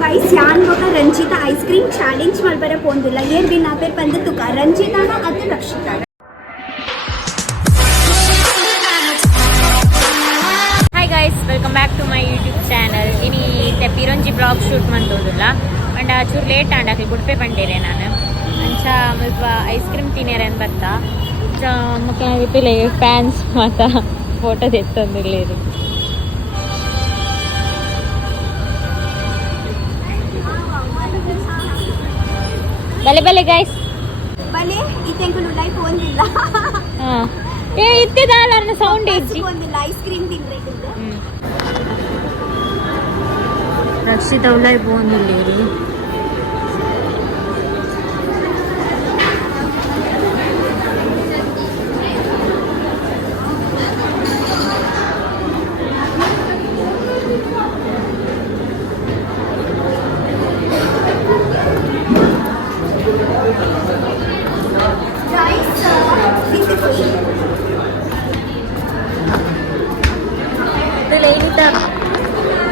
Guys यान बघा Ranjita ice cream challenge मलबरा पोंदिला ಏರ್ ಬಿನ್ನ ಪೇರ್ ಬಂದು ತುಕ ರಂಜಿತಾನ ಅದು Rakshita. Hi guys welcome back to my YouTube channel. ಇನಿ ಪಿರಂಜಿ ಬ್ಲಾಗ್ ಶೂಟ್ ಮಂತೋದಿಲ್ಲ ಅಂಡ್ ಚೂರು ಲೇಟ್ ಆಂಡಾಕಿ ಗುಡ್ಪೆ ಪಂಡೇರೆ ನಾನು ಅಂಚ ಮುಲ್ಪ ಐಸ್ ಕ್ರೀಮ್ ತಿನ್ನೇರೆ ಅಂತ ಬರ್ತಾ ಮುಖ್ಯ ಇಪ್ಪಿಲೆ ಫ್ಯಾನ್ಸ್ ಮಾತ ಫೋಟೋ ತೆತ್ತೊಂದಿಲ್ಲೇರಿ. ಬಲೆ ಬಲೆ ಗೈಸ್ ಬಲೆ ಇತೆಂಕುಲು ಲೈಫ್ ಒಂದಿಲ್ಲ ಏ ಇತ್ತಿದಾಲ ನನ್ನ ಸೌಂಡ್ ಇಜ್ಜಿ ಒಂದಿಲ್ಲ ಐಸ್ ಕ್ರೀಮ್ ತಿನ್ಬೇಕಿದೆ. ರಕ್ಷಿತ ಉಳ್ಳಾಯಿ ಬೋಂದಿಲ್ಲೇರಿ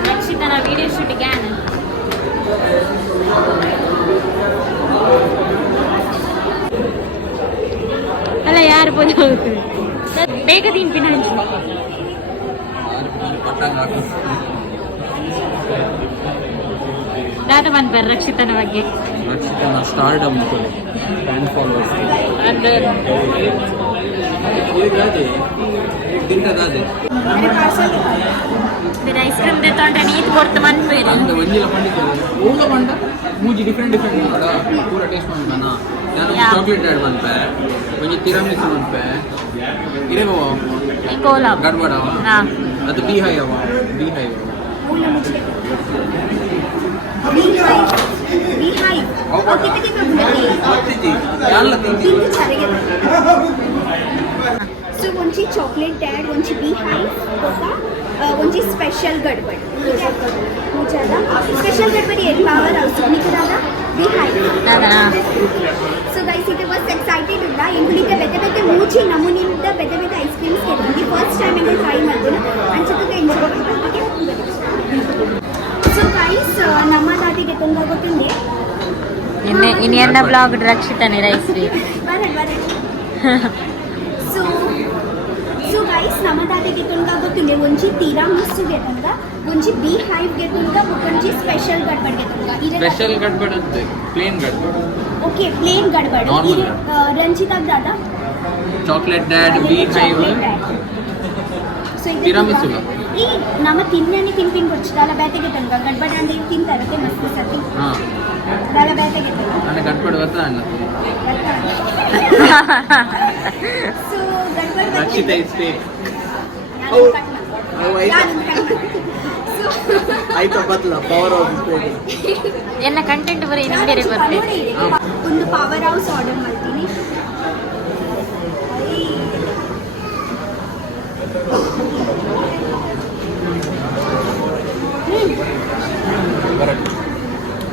ರಕ್ಷಿತನ ವಿಡಿಯೋ ಶೂಟಿಗೆ ಅಲ್ಲ ಯಾರು ಬೋದು ಬೇಗ ತಿಂತೀನಿ ಹಂಚು ದಾದ ಬಂದ್ಬಾರ ರಕ್ಷಿತನ ಬಗ್ಗೆ. ರಕ್ಷಿತನ stardom fan followers ice cream ತೆತ್ತೊಂಡೆ ನೀತ್ ಕೊಡ್ತು ಮನ್ಪೇರಿ ಒಂಜಿಲ ಪಂಡಿತರು ಓಲ ಪಂಡ ಮೂಜಿ ಡಿಫ್ರೆಂಟ್ ಮಾಡ ಪೂರ ಟೇಸ್ಟ್ ಮಾಡ್ತಾನ. ನಾನು ಚಾಕ್ಲೇಟ್ ಆಡ್ ಮನ್ಪೆ ಒಂಜಿ ತಿರಾಮಿಸು ಮನ್ಪೆ ಇರೇವ ಕೋಲಾ ಗಡ್ಬಡ ಅದು ಬೀಹೈ ಅವ ಬೀಹೈ ಸೊ ಒಂಚಿ ಚಾಕ್ಲೇಟ್ ಡ್ಯಾಡ್ ಒಂಚಿ ಬಿ ಹೈ ಕೊಕ್ಕ ಒಂಚಿ ಸ್ಪೆಷಲ್ ಗಡ್ಬಡ್ ಮುಜಾದ ಸ್ಪೆಷಲ್ ಗಡ್ಬಡ್ ಏರ್ ಫ್ಲವರ್ ಹೌಸ್ ನಿಕರಾದ ಬಿ ಹೈ. ಸೊ ಗೈಸ್ ಇದು ಬಸ್ ಎಕ್ಸೈಟೆಡ್ ಇಲ್ಲ ಎಂಗುಲಿಗೆ ಬೆತೆ ಬೆತೆ ಮೂಚಿ ನಮೂನಿಂದ ಬೆತೆ ಬೆತೆ ಐಸ್ ಕ್ರೀಮ್ಸ್ ಕೆತ್ತಿದ್ವಿ ಫಸ್ಟ್ ಟೈಮ್ ಎಂಗು ಟ್ರೈ ಮಾಡ್ತೀನಿ ಅಂಚಕ್ಕೆ ಎಂಜಾಯ್ ಮಾಡ್ತೀನಿ. ಸೊ ಗೈಸ್ ನಮ್ಮ ದಾಟಿಗೆ ತುಂಬ ಗೊತ್ತಿದೆ ಇನ್ನೆನ್ನ ಬ್ಲಾಗ್ ರಕ್ಷಿತನೇ ರೈಸ್ರಿ ಬರಡ್ ಬರಡ್. ಸೊ ಗೈಸ್ ನಮ್ಮ ದಾಟಿಗೆ ತುಂಬ ಗೊತ್ತಿದೆ ಒಂಚಿ ತೀರಾಮಿಸ್ಸುಗೆ ತಂಗ ಒಂಚಿ ಬಿ ಹೈವ್ಗೆ ತಂಗ ಒಂಚಿ ಸ್ಪೆಷಲ್ ಗಡ್ಬಡ್ಗೆ ತಂಗ ಸ್ಪೆಷಲ್ ಗಡ್ಬಡ್ ಅಂತೆ plain gadbad. Okay plain gadbad Ranjita ದಾದಾ chocolate dad Beehive so tiramisu ಈ ನಮ್ಮ ತಿನ್ನನೆ ತಿನ್ಪಿನ್ ಕೊಚ್ಚಿದಲ್ಲ ಬೇಟೆಗೆ ತಂಗ ಗಡ್ಬಡ್ ಅಂದ್ರೆ ತಿಂತಾರತ್ತೆ ಮಸ್ತ್ ಸತಿ ದಾಲ ಬೇಟೆಗೆ ತಂಗ ನಾನು ಗಡ್ಬಡ್ ಬರ್ತಾ ಅಣ್ಣ so gadbad Rakshita is fake ಆಯ್ತಾ ಬದಲ ಪವರ್ ಆಫ್ ಸ್ಪೋರ್ಟ್ ಎನ್ನ ಕಂಟೆಂಟ್ ಬರೀ ಬೇರೆ ಬರ್ತದೆ. ಒಂದು ಪವರ್ ಹೌಸ್ ಆರ್ಡರ್ ಮಾಡ್ತೀನಿ.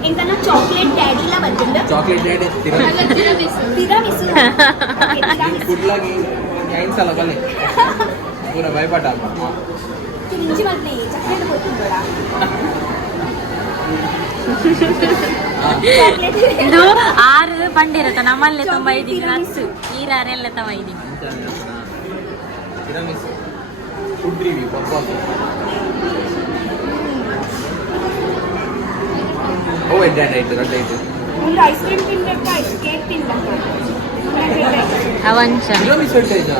ಎಂಕನ ಚಾಕ್ಲೇಟ್ ಡ್ಯಾಡಿಲ ಬಂದಿಲ್ಲ ಚಾಕ್ಲೇಟ್ ಡ್ಯಾಡ್ ತಿರಾಮಿಸು ಫುಡ್ಲಾಗಿ ಸಲ ಬಲೆ ಪೂರ ಭಯಪಟ್ಟ ತಿಂಜಿ ಮಲ್ಪೆ ಚಾಕ್ಲೇಟ್ ಗೊತ್ತಿಲ್ಲ ಇದು 6 ಪಂಡಿರತ್ತ ನಮ್ಮಲ್ಲಿ 95 ನಟ್ಸ್ ಈ ರಾರೆಲ್ಲ 95 tiramisu food review purpose oh dad ಆಯ್ತು ಗಡ್ಡ ಆಯ್ತು ಒಂದು ಐಸ್ ಕ್ರೀಮ್ ತಿನ್ಬೇಕು ಐಸ್ ಕೇಕ್ ತಿನ್ಬೇಕು ಅವಂಚ ತಿರಾಮಿಸು ಇಟ್ಟೈತಾ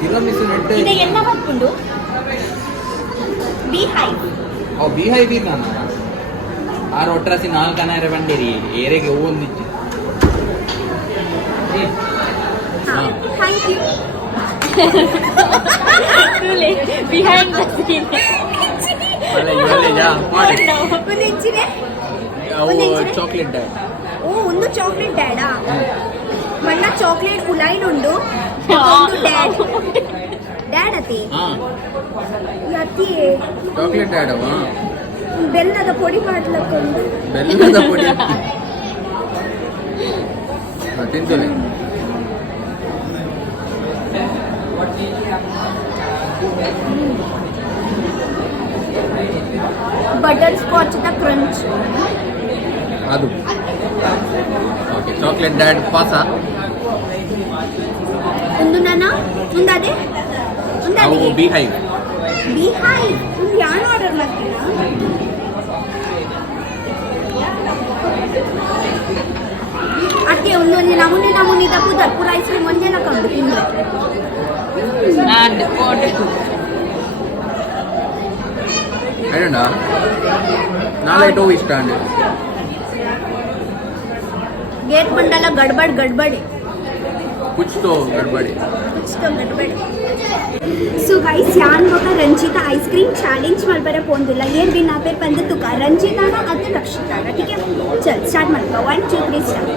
ತಿರಾಮಿಸು ನೆಟ್ಟೆ ಇದು ಎನ್ನ ಹಾಕೊಂಡು Beehive oh Beehive ಬಿ ನಾನು ಆರು ಒಟ್ಟರಾಸಿ 4 ಅನಾರೆ ಬಂದಿರಿ ಏರೆಗೆ ಒಂದಿತ್ತು. Thank you behind the scene ಒಂದು ಇಂಚಿನೆ ಚಾಕ್ಲೇಟ್ ಡ್ಯಾಡ್ ಓ ಒಂದು ಚಾಕ್ಲೇಟ್ ಡ್ಯಾಡಾ ಮಣ್ಣ ಚಾಕ್ಲೇಟ್ ಉಲೈನ್ ಉಂಡು ಒಂದು ಡ್ಯಾಡ್ ಡ್ಯಾಡ್ ಅತಿ ಅತಿ ಚಾಕ್ಲೇಟ್ ಡ್ಯಾಡ್ ಅವ ಬೆಲ್ಲದ ಪೊಡಿ ಮಾಡ್ಲಕ್ಕೊಂದು ಬೆಲ್ಲದ ಪೊಡಿ ತಿಂತಲೆ ಬಟರ್ ಸ್ಕಾಚ್ ದ ಕ್ರಂಚ್. ಅದು ಓಕೆ. ಚಾಕ್ಲೇಟ್ ಡ್ಯಾಡ್ ಪಾಸ ಒಂದು ನಾನ ಒಂದದೇ ಅವು ಒಂದದೇ ಬಿಹೈವ್. ಬಿಹೈವ್ ಒಂದು ಯಾರು ಆರ್ಡರ್ ಮಾಡ್ತೀರಾ? ಅದಕ್ಕೆ ಒಂದೊಂದು ನಮೂನಿ ತಪ್ಪುದಾರೆ ಪೂರ ಐಸ್ ಕ್ರೀಮ್ ಒಂದೇ ಕಂಡು ತಿಂದ್ರೆ ಐಡಂಡ ನಾಳೆ ಇಷ್ಟ ಅಂడి ಗೇಟ್ ಬಂಡಲ್ಲ ಗಡ್ಬಡಿ कुछ तो गड़बड़ी. ಸೊ ಗೈಸ್ ಯಾನ್ ಬೊಕ ರಂಜಿತ ಐಸ್ ಕ್ರೀಮ್ ಚಾಲೆಂಜ್ ಮಲ್ಬರ ಪೋಂದಿಲ್ಲ ಏನ್ ಬಿನ್ ಆಪೇರ್ ಬಂದು ತುಕ ರಂಜಿತಾನ ಅದು ರಕ್ಷಿತಾನ ठीक है चल स्टार्ट मत 1 2 3 स्टार्ट.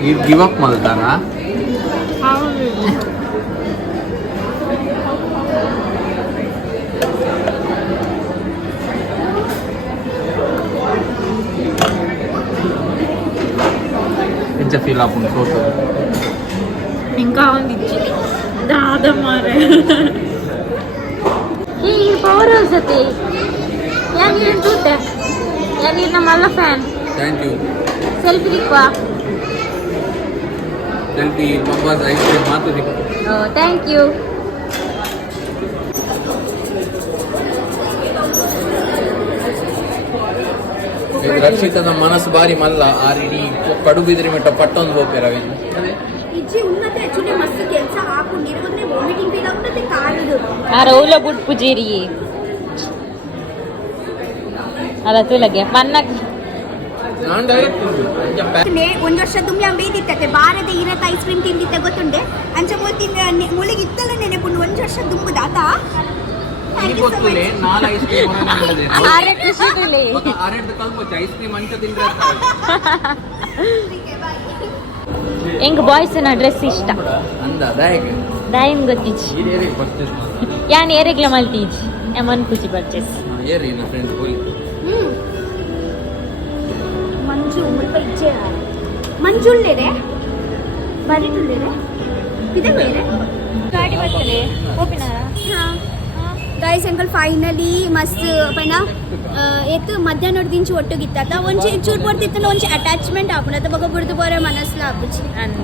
ನೀವು ಗಿವ್ ಅಪ್ ಮಾಡ್ತಾರಾ? ಎಂಚ ಫೀಲ್ ಆಪುಂಡು ಸೋತು? ఇంకా ఉంది దాదా మారే ఈ పవర్ వస్తది యాని ఎంతుతే యాని నా మల్ల ఫ్యాన్ ಥ್ಯಾಂಕ್ ಯು. ಸೆಲ್ಫಿ ರಿಕ್ವಾ ಸೆಲ್ಫಿ ಮೊಬೈಲ್ ಐಸ್ ಕ್ರೀಮ್ ಮಾತು ಸಿಕ್ಕ. ಓ ಥ್ಯಾಂಕ್ ಯು. ರಕ್ಷಿತನ ಮನಸ್ಸು ಬಾರಿ ಮಲ್ಲ ಆರಿಡಿ ಕಡು ಬಿದ್ರಿ ಮೆಟ್ಟ ಪಟ್ಟೊಂದು ಹೋಗ್ತಾರವೆ ಇಜ್ಜಿ ಉನ್ನತೆ ಆಕ್ಚುಲಿ ಮಸ್ತ್ ಕೆಲಸ ಹಾಕೊಂಡು ಇರೋದ್ರೆ ವಾಮಿಟಿಂಗ್ ಫೀಲ್ ಆಗುತ್ತೆ ಕಾರದು ಆ ರೌಲ ಬುಟ್ ಪುಜೇರಿ ಅಲ್ಲ ತುಲಗೆ ಪನ್ನಕ್ ನಾನು ಡೈರೆಕ್ಟ್ ಒಂದು ವರ್ಷ ತುಂಬಿ ಬೇದಿತ್ತೆ ಬಾರದ ಇರತ್ತ ಐಸ್ ಕ್ರೀಮ್ ತಿಂದಿತ್ತೆ ಗೊತ್ತುಂಡೆ ಅಂಚ ತಿಂದ ಮುಳಿಗೆ ಇತ್ತಲ್ಲ ನೆನೆಪುಂಡು ಒಂದು ವರ್ಷ ತುಂಬುದ ಆತ ಗೊತ್ತುಲೆ ನಾಲ್ ಐಸ್ ಕ್ರೀಮ್ ಆರೆ ಖುಷಿಗುಲೆ ಆರೆಡ್ ಕಲ್ಪೋಚ ಐಸ್ ಕ್ರೀಮ್ ಅಂಚ ತಿಂದ್ರೆ ಎಂಗ್ ಬಾಯ್ಸ್ ನ ಡ್ರೆಸ್ ಇಷ್ಟ ಅಂದ ದಾಯಿಗೆ ದಾಯಿನ್ ಗೊತ್ತಿಜ್ ಏರಿ ಪರ್ಚೇಸ್ ಯಾನ್ ಏರೆಗ್ಲ ಮಲ್ತೀಜ್ ಎಮನ್ ಖುಷಿ ಪರ್ಚೇಸ್ ಏರಿ ನನ್ನ ಫ್ರೆಂಡ್ ಹೋಗಿ ಮಂಜು ಮುಲ್ಪ ಇಜ್ಜೆ ಮಂಜುಳ್ಳೇರೆ ಬರಿಟುಳ್ಳೇರೆ ಇದೆ ಬೇರೆ ಗಾಡಿ ಬರ್ತದೆ ಓಪಿನಾರ ಗೈಸ್ ಅಂಕಲ್ ಫೈನಲಿ ಮಸ್ತ್ ಪೈನ ಏತ್ ಮಧ್ಯಾಹ್ನ ದಿಂಚು ಒಟ್ಟುಗಿತ್ತ ಒಂಚೆ ಚೂರು ಬರ್ತಿತ್ತು ಒಂಚೆ ಅಟ್ಯಾಚ್ಮೆಂಟ್ ಆಪುಂಡ ಬಗ ಬುಡ್ದು ಬೋರೆ ಮನಸ್ಲ ಆಪುಜಿ ಅಂದ್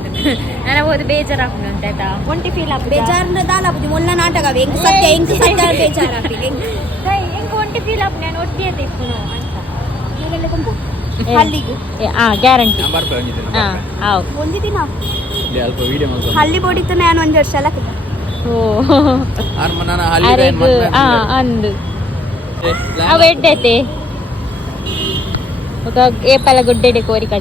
ನನಗೆ ಹೋದ ಬೇಜಾರು ಆಪುಂಡು ಅಂತ ಆಯ್ತಾ ಒಂಟಿ ಫೀಲ್ ಆಪುದು ಬೇಜಾರ್ನ ದಾಲ್ ಆಪುಜಿ ಮೊಲ್ಲ ನಾಟಕ ಅವೆ ಹೆಂಗ್ ಸತ್ಯ ಬೇಜಾರ್ ಆಪಿ ಹೆಂಗ್ ಒಂಟಿ ಫೀಲ್ ಆಪು ನಾನು ಒಟ್ಟಿ ಅಂತ ಇಪ್ಪುನು ಅಂತ ಈಗೆಲ್ಲ ಕೊಂಬು ಹಲ್ಲಿಗೆ ಗ್ಯಾರಂಟಿ ನಂಬರ್ ಬಂದಿದೆ ಹಾಂ ಹೌದು ಒಂದು ದಿನ ಅಲ್ಪ ವಿಡಿಯೋ ಮಾಡ್ಕೊಂಡು ಹಲ್ಲಿ ಬೋಡಿತ್ತು ನಾನು ಒಂದು ವರ್ಷ ಅಲ್ಲ ಓ ನಾನು ಅರೆಗು ಅಂದು ಅವು ಎಡ್ಡೈತೆ ఒక ఏపల గుడ్డెడి కోరిక